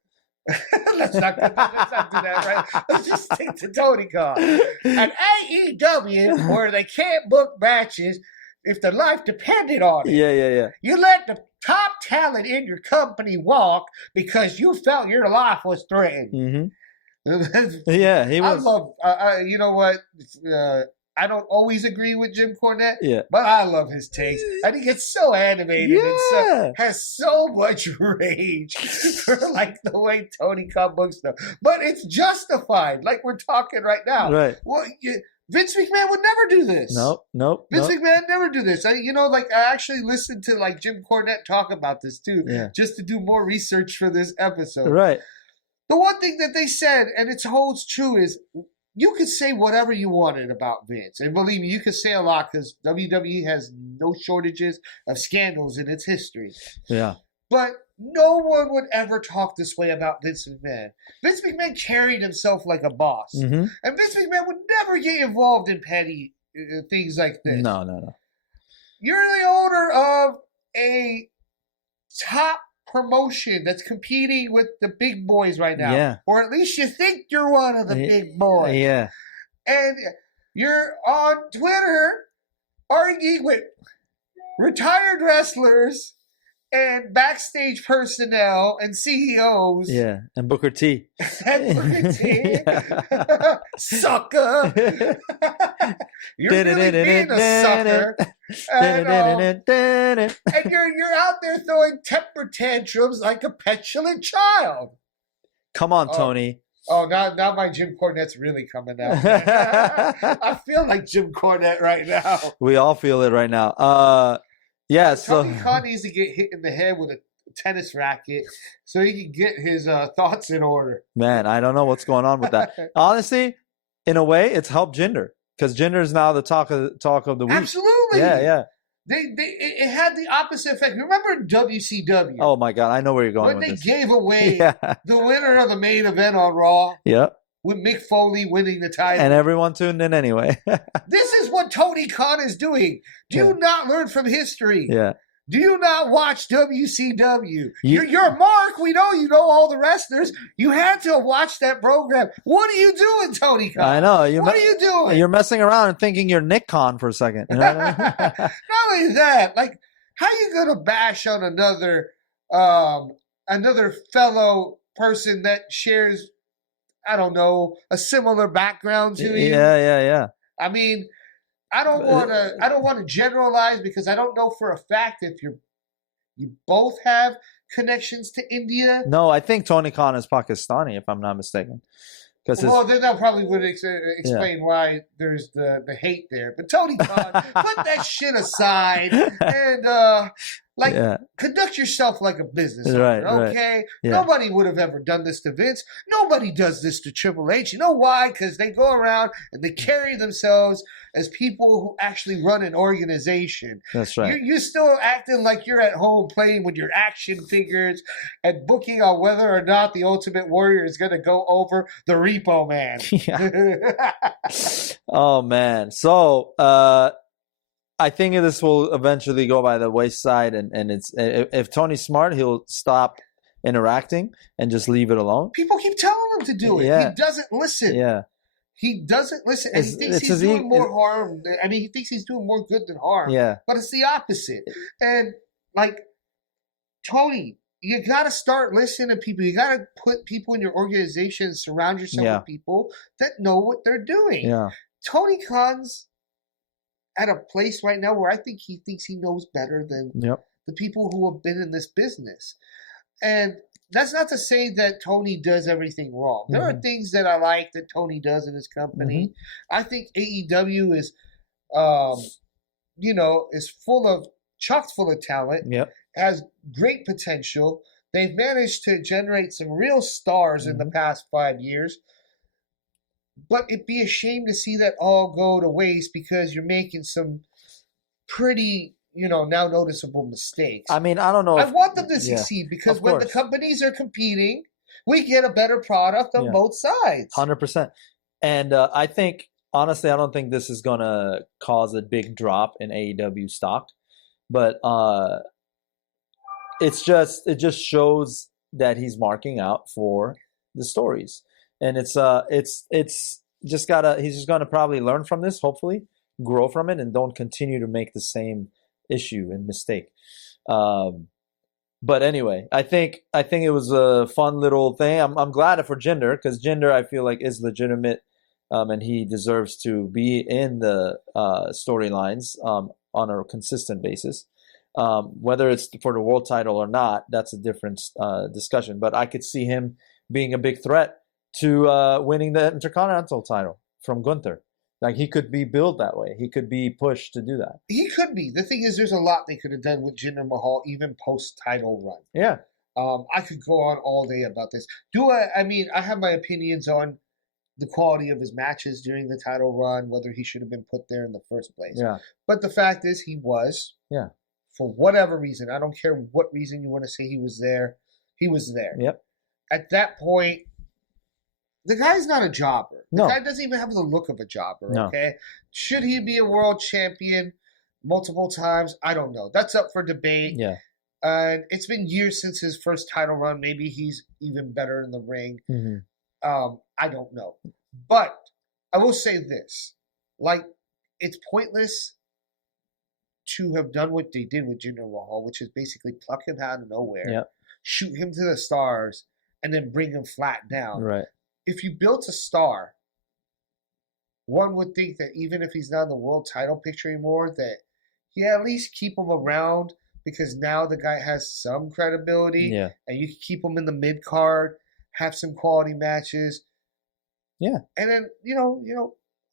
let's not do that, right? Let's just stick to Tony Khan. At AEW, where they can't book matches if their life depended on it. Yeah. You let the top talent in your company walk because you felt your life was threatened. Mm-hmm. Yeah, he was. I love, you know what? I don't always agree with Jim Cornette, but I love his takes. And he gets so animated and has so much rage for like the way Tony Khan books stuff. But it's justified, like we're talking right now. Right. Well, Vince McMahon would never do this. Nope. Vince McMahon never do this. I actually listened to like Jim Cornette talk about this too, just to do more research for this episode. Right. The one thing that they said, and it holds true, is you could say whatever you wanted about Vince. And believe me, you could say a lot because WWE has no shortages of scandals in its history. Yeah. But no one would ever talk this way about Vince McMahon. Vince McMahon carried himself like a boss. Mm-hmm. And Vince McMahon would never get involved in petty things like this. No. You're the owner of a top promotion that's competing with the big boys right now. Yeah. Or at least you think you're one of the big boys. Yeah. And you're on Twitter arguing with retired wrestlers and backstage personnel and CEOs. Yeah. And Booker T. And Booker T. Sucker. You're really being a sucker. And you're out there throwing temper tantrums like a petulant child. Come on, Tony. Oh, now my Jim Cornette's really coming out. I feel like Jim Cornette right now. We all feel it right now. Yeah, so Tony Khan needs to get hit in the head with a tennis racket so he can get his thoughts in order. Man, I don't know what's going on with that. Honestly, in a way, it's helped Jinder because Jinder is now the talk of the week. Absolutely. Yeah. It had the opposite effect. Remember WCW? Oh my God, I know where you're going when with they this. gave away the winner of the main event on Raw. Yeah. With Mick Foley winning the title. And everyone tuned in anyway. This is what Tony Khan is doing. Do you not learn from history? Yeah. Do you not watch WCW? You're Mark. We know you know all the wrestlers. You had to watch that program. What are you doing, Tony Khan? I know. What are you doing? You're messing around and thinking you're Nick Khan for a second. You know what I mean? Not only that, like, how are you going to bash on another fellow person that shares, I don't know, a similar background to you? Yeah. I mean, I don't want to generalize because I don't know for a fact if you both have connections to India. No, I think Tony Khan is Pakistani, if I'm not mistaken. Well, then that probably would explain why there's the hate there. But Tony Khan, put that shit aside and conduct yourself like a business owner, okay? Right. Yeah. Nobody would have ever done this to Vince. Nobody does this to Triple H. You know why? Because they go around and they carry themselves as people who actually run an organization. That's right. You're still acting like you're at home playing with your action figures and booking on whether or not the Ultimate Warrior is going to go over the Repo Man. Oh, man. So, I think this will eventually go by the wayside, and it's if Tony's smart, he'll stop interacting and just leave it alone. People keep telling him to do it. Yeah. He doesn't listen. Yeah. He doesn't listen. And he thinks he's doing more harm. I mean, he thinks he's doing more good than harm. Yeah. But it's the opposite. And, like, Tony, you got to start listening to people. You got to put people in your organization, surround yourself with people that know what they're doing. Yeah. Tony Khan's at a place right now where I think he thinks he knows better than the people who have been in this business. And that's not to say that Tony does everything wrong. There are things that I like that Tony does in his company. I think AEW is, is chock full of talent, has great potential. They've managed to generate some real stars in the past 5 years. But it'd be a shame to see that all go to waste because you're making some pretty, now noticeable mistakes. I mean, I don't know. I want them to succeed because when the companies are competing We get a better product on both sides. 100%. And I think, honestly, I don't think this is going to cause a big drop in AEW stock. But it just shows that he's marking out for the stories. And he's just gonna probably learn from this, hopefully, grow from it, and don't continue to make the same issue and mistake. But anyway, I think it was a fun little thing. I'm glad for Jinder, because Jinder, I feel like, is legitimate, and he deserves to be in the storylines on a consistent basis. Whether it's for the world title or not, that's a different discussion. But I could see him being a big threat to winning the Intercontinental title from Gunther. Like, he could be billed that way. He could be pushed to do that. He could be. The thing is, there's a lot they could have done with Jinder Mahal, even post-title run. Yeah. I could go on all day about this. I have my opinions on the quality of his matches during the title run, whether he should have been put there in the first place. Yeah. But the fact is, he was. Yeah. For whatever reason. I don't care what reason you want to say he was there. He was there. Yep. At that point, the guy's not a jobber. The No. guy doesn't even have the look of a jobber, No. okay? Should he be a world champion multiple times? I don't know. That's up for debate. Yeah. And it's been years since his first title run. Maybe he's even better in the ring. Mm-hmm. I don't know. But I will say this. Like, it's pointless to have done what they did with Jinder Mahal, which is basically pluck him out of nowhere, Yep. shoot him to the stars, and then bring him flat down. Right. If you built a star, one would think that even if he's not in the world title picture anymore, that at least keep him around, because now the guy has some credibility. Yeah. And you can keep him in the mid card, have some quality matches. Yeah. And then,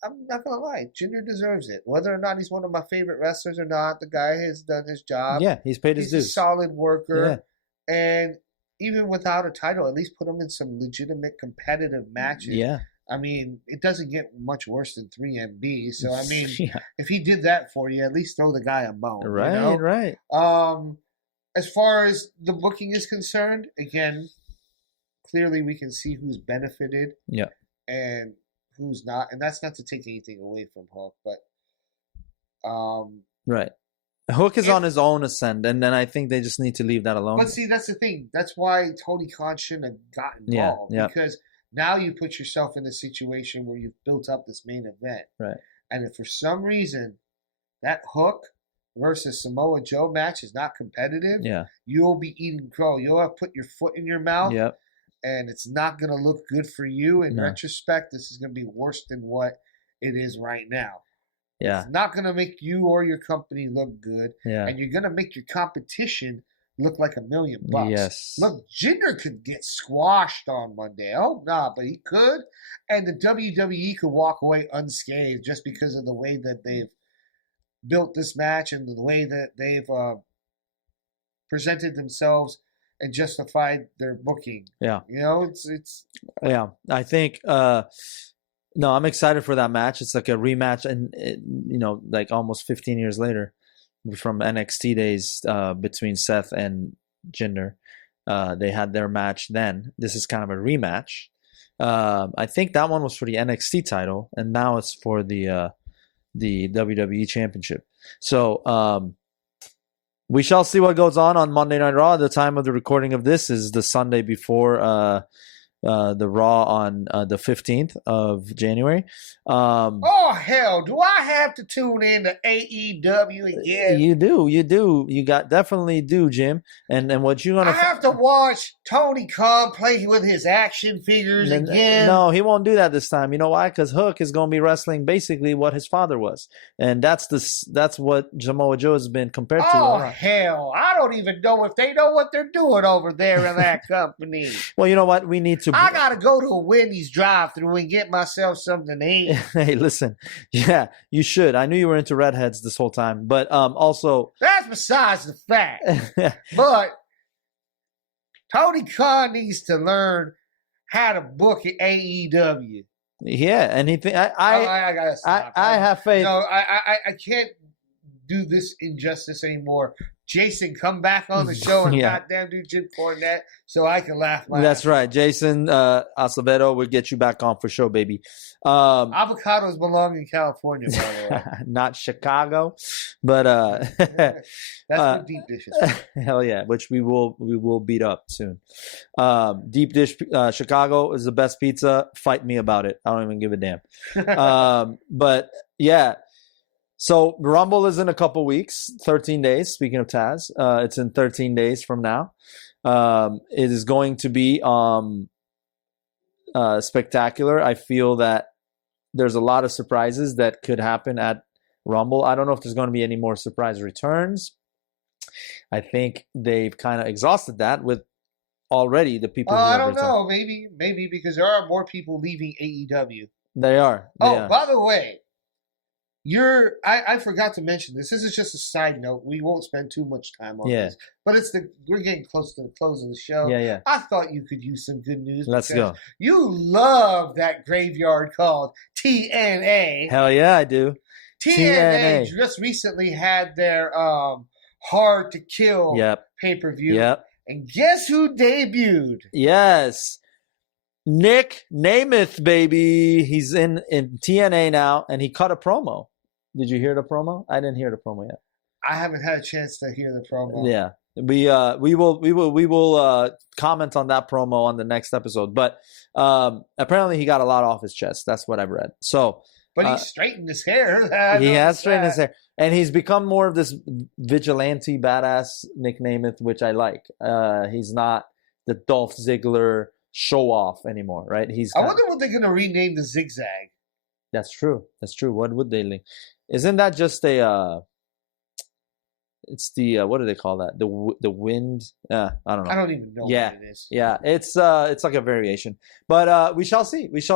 I'm not gonna lie, Jinder deserves it. Whether or not he's one of my favorite wrestlers or not, the guy has done his job. Yeah, he's paid his He's a dues. solid worker. Yeah. And even without a title, at least put him in some legitimate competitive matches. Yeah. I mean, it doesn't get much worse than 3MB. So, I mean, Yeah. if he did that for you, at least throw the guy a bone. Right, right. As far as the booking is concerned, again, clearly we can see who's benefited. Yeah. And who's not. And that's not to take anything away from Hook, but right. Hook is on his own ascent, and then I think they just need to leave that alone. But see, that's the thing. That's why Tony Khan shouldn't have got involved. Yeah. Because now you put yourself in a situation where you've built up this main event. Right. And if for some reason that Hook versus Samoa Joe match is not competitive, you'll be eating crow. You'll have put your foot in your mouth. Yep. And it's not going to look good for you. In retrospect, this is going to be worse than what it is right now. Yeah. It's not going to make you or your company look good. Yeah. And you're going to make your competition look like $1 million. Yes. Look, Jinder could get squashed on Monday. I hope not, but he could. And the WWE could walk away unscathed just because of the way that they've built this match and the way that they've presented themselves and justified their booking. Yeah. It's yeah. I think no, I'm excited for that match. It's like a rematch, and like almost 15 years later from NXT days between Seth and Jinder. They had their match then. This is kind of a rematch. I think that one was for the NXT title, and now it's for the WWE Championship. So we shall see what goes on Monday Night Raw. The time of the recording of this is the Sunday before the Raw on the 15th of January. Oh, hell, do I have to tune in to AEW again? You do. You definitely do, Jim. And what you're going I have to watch Tony Khan play with his action figures again. No, he won't do that this time. You know why? Because Hook is going to be wrestling basically what his father was. And that's what Samoa Joe has been compared to. Oh, hell. I don't even know if they know what they're doing over there in that company. Well, you know what? We need to... I got to go to a Wendy's drive-thru and get myself something to eat. Hey, listen. Yeah, you should. I knew you were into redheads this whole time. But also... That's besides the fact. But Tony Khan needs to learn how to book at AEW. Yeah, and I gotta stop. I have faith. No, I can't do this injustice anymore. Jason, come back on the show and Yeah. goddamn do Jim Cornette so I can laugh my That's ass right. off. Jason Acevedo will get you back on for sure, baby. Avocados belong in California, by the way. Not Chicago, but That's what deep dishes. hell yeah, which we will beat up soon. Deep dish Chicago is the best pizza. Fight me about it. I don't even give a damn. But yeah. So Rumble is in a couple weeks, 13 days. Speaking of Taz, it's in 13 days from now. It is going to be spectacular. I feel that there's a lot of surprises that could happen at Rumble. I don't know if there's going to be any more surprise returns. I think they've kind of exhausted that with already the people. I don't know. Maybe because there are more people leaving AEW. They are. By the way. I forgot to mention this. This is just a side note. We won't spend too much time on this. But we're getting close to the close of the show. Yeah. I thought you could use some good news. Let's go. You love that graveyard called TNA. Hell yeah, I do. TNA just recently had their Hard to Kill pay-per-view. Yep. And guess who debuted? Yes. Nick Namath, baby. He's in TNA now, and he cut a promo. Did you hear the promo? I didn't hear the promo yet. I haven't had a chance to hear the promo. Yeah, we will comment on that promo on the next episode. But apparently he got a lot off his chest. That's what I've read. So, but he straightened his hair. He has straightened his hair, and he's become more of this vigilante badass Nick Namath, which I like. He's not the Dolph Ziggler show off anymore, right? I wonder what they're gonna rename the Zigzag. That's true. What would they link? Isn't that just a it's the what do they call that? The wind? I don't know. I don't even know what it is. Yeah, it's like a variation. But we shall see. It's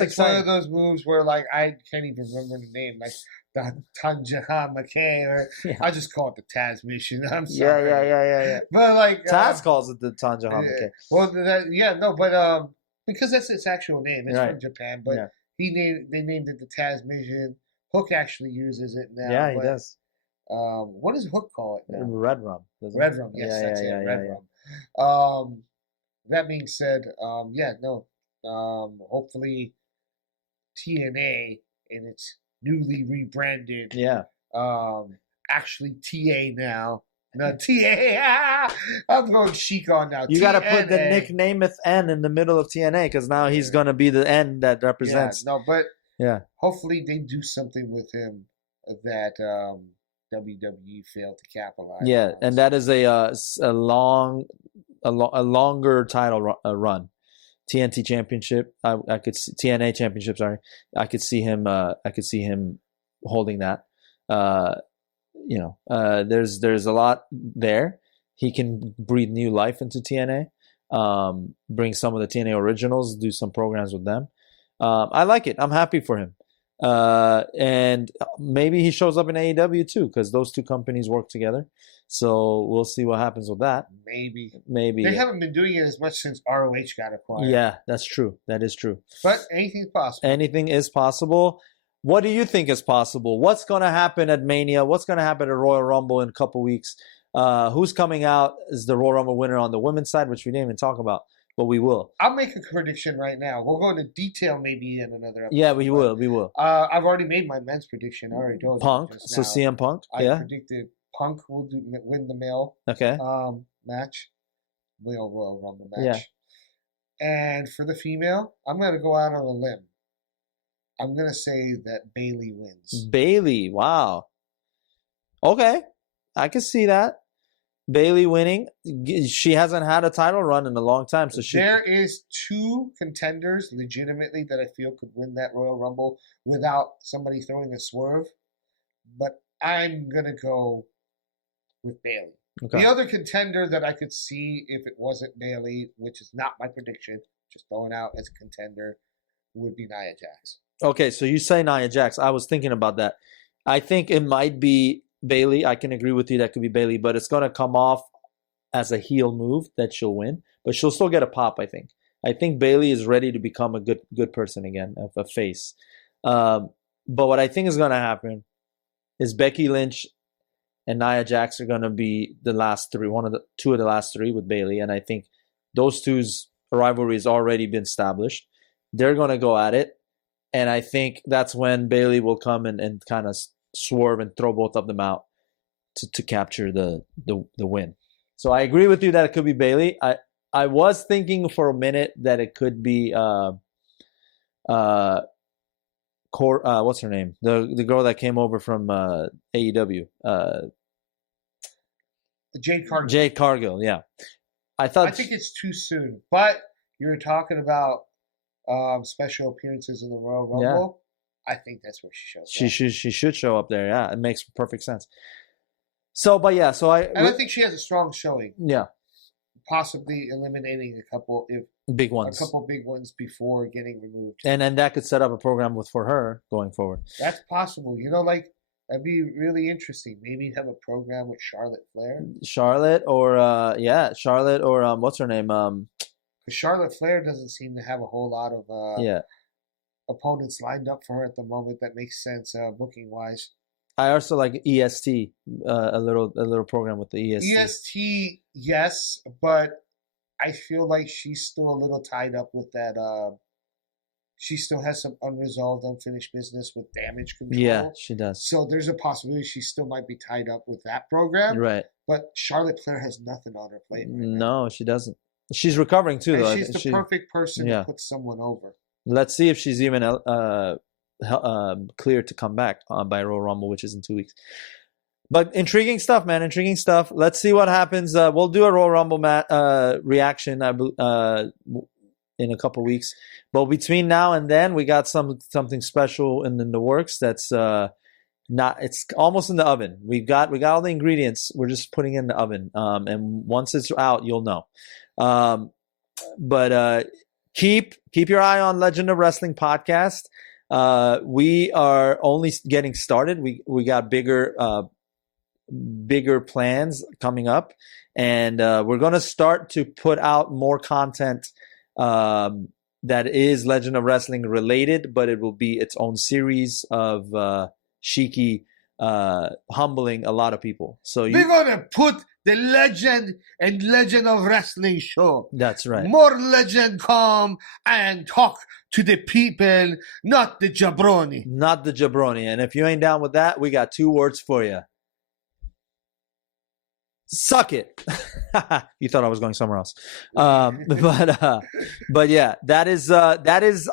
exciting. One of those moves where like I can't even remember the name, like the Tanjahan McKay, or I just call it the Taz mission. I'm sorry. Yeah. But like Taz calls it the Tanjahan McKay. Well, because that's its actual name. It's from Japan, but they named it the Taz mission. Hook actually uses it now. Yeah, he does. What does Hook call it now? Red Rum. Red Rum, yes, that's it. Red Rum. That being said, hopefully TNA in its newly rebranded, actually TA now. No, TA. I'm going chic on now. You got to put the Nick Namath N in the middle of TNA because now he's going to be the N that represents. Hopefully they do something with him that WWE failed to capitalize. Yeah, and that is a longer title run. TNT Championship. I could see TNA Championship. Sorry, I could see him holding that. There's a lot there. He can breathe new life into TNA. Bring some of the TNA originals. Do some programs with them. I like it. I'm happy for him. And maybe he shows up in AEW too, because those two companies work together. So we'll see what happens with that. Maybe they haven't been doing it as much since ROH got acquired. Yeah, that's true. That is true. But anything's possible. Anything is possible. What do you think is possible? What's going to happen at Mania? What's going to happen at Royal Rumble in a couple weeks? Who's coming out as the Royal Rumble winner on the women's side, which we didn't even talk about, but we will. I'll make a prediction right now. We'll go into detail maybe in another episode. Yeah, we will. I've already made my men's prediction. I already told Punk. you. So CM Punk. I predicted Punk will win the male match. Royal Rumble match. Yeah. And for the female, I'm going to go out on a limb. I'm going to say that Bayley wins. Bayley, wow. Okay, I can see that. Bayley winning. She hasn't had a title run in a long time. There is two contenders legitimately that I feel could win that Royal Rumble without somebody throwing a swerve. But I'm going to go with Bayley. Okay. The other contender that I could see if it wasn't Bayley, which is not my prediction, just throwing out as a contender, would be Nia Jax. Okay, so you say Nia Jax. I was thinking about that. I think it might be Bayley. I can agree with you that could be Bayley, but it's going to come off as a heel move that she'll win, but she'll still get a pop, I think. I think Bayley is ready to become a good person again, a face. But what I think is going to happen is Becky Lynch and Nia Jax are going to be the last three, two of the last three with Bayley. And I think those two's rivalry has already been established. They're going to go at it. And I think that's when Bayley will come and kind of swerve and throw both of them out to capture the win. So I agree with you that it could be Bayley. I was thinking for a minute that it could be what's her name? The girl that came over from AEW. Jade Cargill. Jade Cargill, yeah. I think it's too soon. But you're talking about special appearances in the Royal Rumble. Yeah. I think that's where she shows up. She should show up there, yeah. It makes perfect sense. So, but yeah, so I think she has a strong showing. Yeah. Possibly eliminating a couple big ones before getting removed. And then that could set up a program for her going forward. That's possible. That'd be really interesting. Maybe have a program with Charlotte Flair. Charlotte or what's her name? Charlotte Flair doesn't seem to have a whole lot of opponents lined up for her at the moment. That makes sense booking wise. I also like EST, a little program with the EST. EST, yes, but I feel like she's still a little tied up with that. She still has some unresolved, unfinished business with Damage Control. Yeah, she does. So there's a possibility she still might be tied up with that program. Right. But Charlotte Flair has nothing on her plate. No, she doesn't. She's recovering too, though. She's the perfect person to put someone over. Let's see if she's even clear to come back by Royal Rumble, which is in 2 weeks. But intriguing stuff, man. Intriguing stuff. Let's see what happens. We'll do a Royal Rumble reaction in a couple weeks. But between now and then, we got something special in the works. That's it's almost in the oven. We got all the ingredients. We're just putting it in the oven. And once it's out, you'll know. But keep your eye on Legend of Wrestling podcast. We are only getting started. We got bigger plans coming up, and we're going to start to put out more content that is Legend of Wrestling related, but it will be its own series of Shiki humbling a lot of people. So we're going to put the Legend and Legend of Wrestling show. That's right. More legend come and talk to the people, not the jabroni. Not the jabroni. And if you ain't down with that, we got 2 words for you. Suck it. You thought I was going somewhere else. But yeah, that is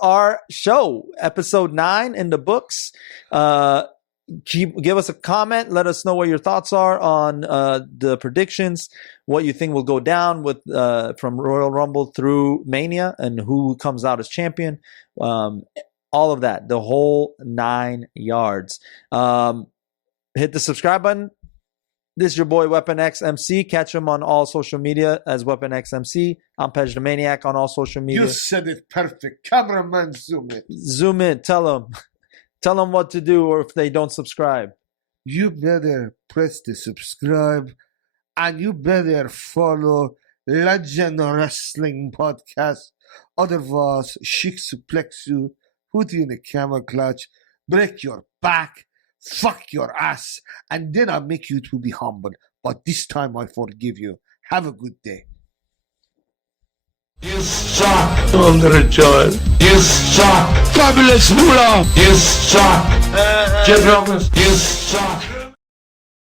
our show. Episode 9 in the books. Give us a comment. Let us know what your thoughts are on the predictions, what you think will go down with from Royal Rumble through Mania, and who comes out as champion. All of that, the whole 9 yards. Hit the subscribe button. This is your boy Weapon X MC. Catch him on all social media as Weapon X MC. I'm Pej the Maniac on all social media. You said it perfect. Cameraman, zoom in. Zoom in. Tell them what to do, or if they don't subscribe. You better press the subscribe, and you better follow Legend Wrestling Podcast. Otherwise, Sheik suplex you, put you in a camel clutch, break your back, fuck your ass, and then I'll make you to be humble. But this time I forgive you. Have a good day. You suck, Andre Joel. You suck, Fabulous Moolah. You suck, Jim Roberts. You suck.